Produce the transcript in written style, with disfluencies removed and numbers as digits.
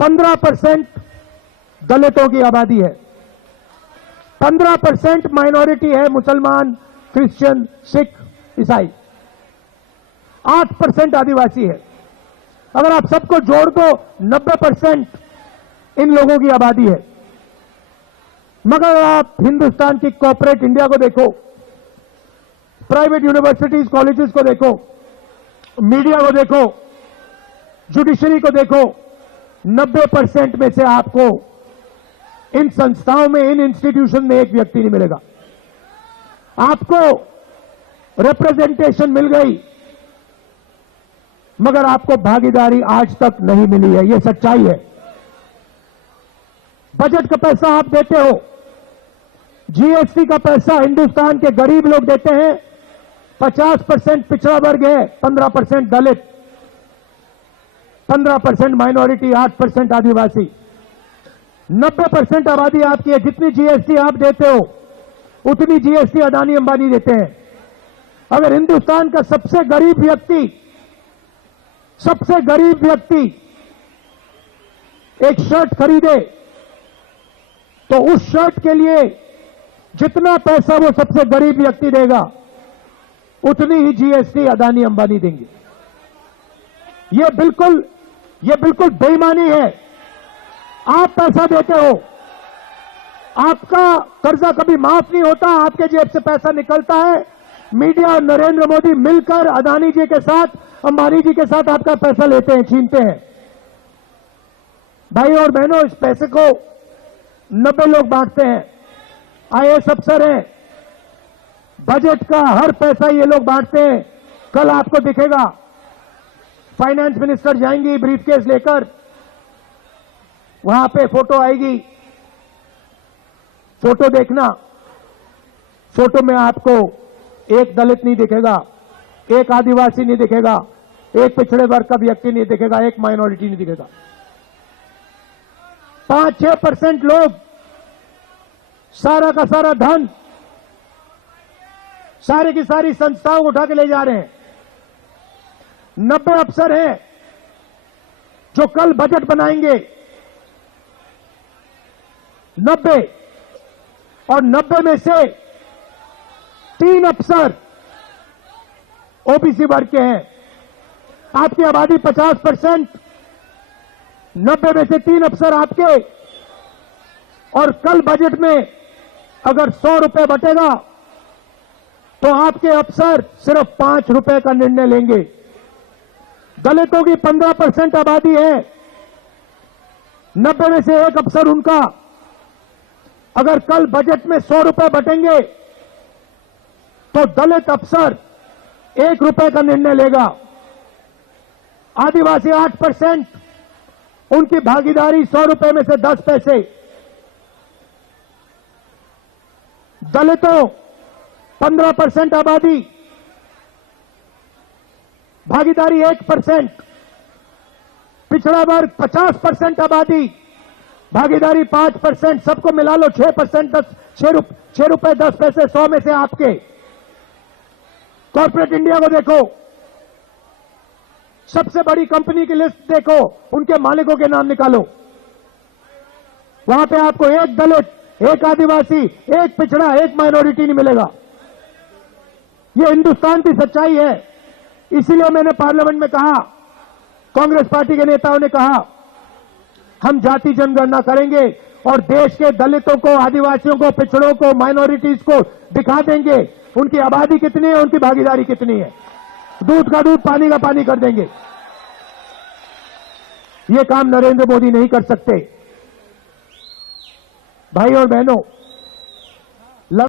15% दलितों की आबादी है, 15% माइनॉरिटी है, मुसलमान, क्रिश्चियन, सिख, ईसाई, 8% आदिवासी है। अगर आप सबको जोड़ दो 90% इन लोगों की आबादी है। मगर आप हिंदुस्तान की कॉर्पोरेट इंडिया को देखो, प्राइवेट यूनिवर्सिटीज कॉलेजेस को देखो, मीडिया को देखो, जुडिशरी को देखो, 90% में से आपको इन संस्थाओं में, इन इंस्टीट्यूशन में एक व्यक्ति नहीं मिलेगा। आपको रिप्रेजेंटेशन मिल गई मगर आपको भागीदारी आज तक नहीं मिली है, यह सच्चाई है। बजट का पैसा आप देते हो, जीएसटी का पैसा हिंदुस्तान के गरीब लोग देते हैं, 50% पिछड़ा वर्ग है, 15% दलित, 15% माइनॉरिटी, 8% आदिवासी, 90% आबादी आपकी है। जितनी जीएसटी आप देते हो उतनी जीएसटी अदानी अंबानी देते हैं। अगर हिंदुस्तान का सबसे गरीब व्यक्ति एक शर्ट खरीदे तो उस शर्ट के लिए जितना पैसा वो सबसे गरीब व्यक्ति देगा उतनी ही जीएसटी अदानी अंबानी देंगे। ये बिल्कुल बेईमानी है। आप पैसा देते हो, आपका कर्जा कभी माफ नहीं होता, आपके जेब से पैसा निकलता है, मीडिया और नरेंद्र मोदी मिलकर अदानी जी के साथ, अंबानी जी के साथ आपका पैसा लेते हैं, छीनते हैं। भाई और बहनों, इस पैसे को 90 लोग बांटते हैं, आईएएस अफसर हैं, बजट का हर पैसा ये लोग बांटते हैं। कल आपको दिखेगा फाइनेंस मिनिस्टर जाएंगी ब्रीफकेस लेकर, वहां पे फोटो आएगी, फोटो देखना, फोटो में आपको एक दलित नहीं दिखेगा, एक आदिवासी नहीं दिखेगा, एक पिछड़े वर्ग का व्यक्ति नहीं दिखेगा, एक माइनॉरिटी नहीं दिखेगा। 5-6% लोग सारा का सारा धन, सारी की सारी संस्थाओं को उठा के ले जा रहे हैं। 90 अफसर हैं जो कल बजट बनाएंगे, 90, और 90 में से 3 अफसर ओबीसी वर्ग के हैं। आपकी आबादी 50%, 90 में से 3 अफसर आपके, और कल बजट में अगर 100 रुपए बटेगा तो आपके अफसर सिर्फ 5 रुपए का निर्णय लेंगे। दलितों की 15% आबादी है, 90 में से एक अफसर उनका, अगर कल बजट में 100 रुपए बटेंगे तो दलित अफसर 1 रुपए का निर्णय लेगा। आदिवासी 8%, उनकी भागीदारी 100 रुपए में से 10 पैसे। दलितों 15% आबादी, भागीदारी 1%। पिछड़ा वर्ग 50% आबादी, भागीदारी 5%। सबको मिला लो 6%, 6 रुपए 10 पैसे, 100 में से आपके। कॉर्पोरेट इंडिया को देखो, सबसे बड़ी कंपनी की लिस्ट देखो, उनके मालिकों के नाम निकालो, वहां पे आपको एक दलित, एक आदिवासी, एक पिछड़ा, एक माइनॉरिटी नहीं मिलेगा। ये हिंदुस्तान की सच्चाई है। इसीलिए मैंने पार्लियामेंट में कहा, कांग्रेस पार्टी के नेताओं ने कहा, हम जाति जनगणना करेंगे और देश के दलितों को, आदिवासियों को, पिछड़ों को, माइनॉरिटीज को दिखा देंगे उनकी आबादी कितनी है, उनकी भागीदारी कितनी है। दूध का दूध, पानी का पानी कर देंगे। ये काम नरेंद्र मोदी नहीं कर सकते। भाई और बहनों,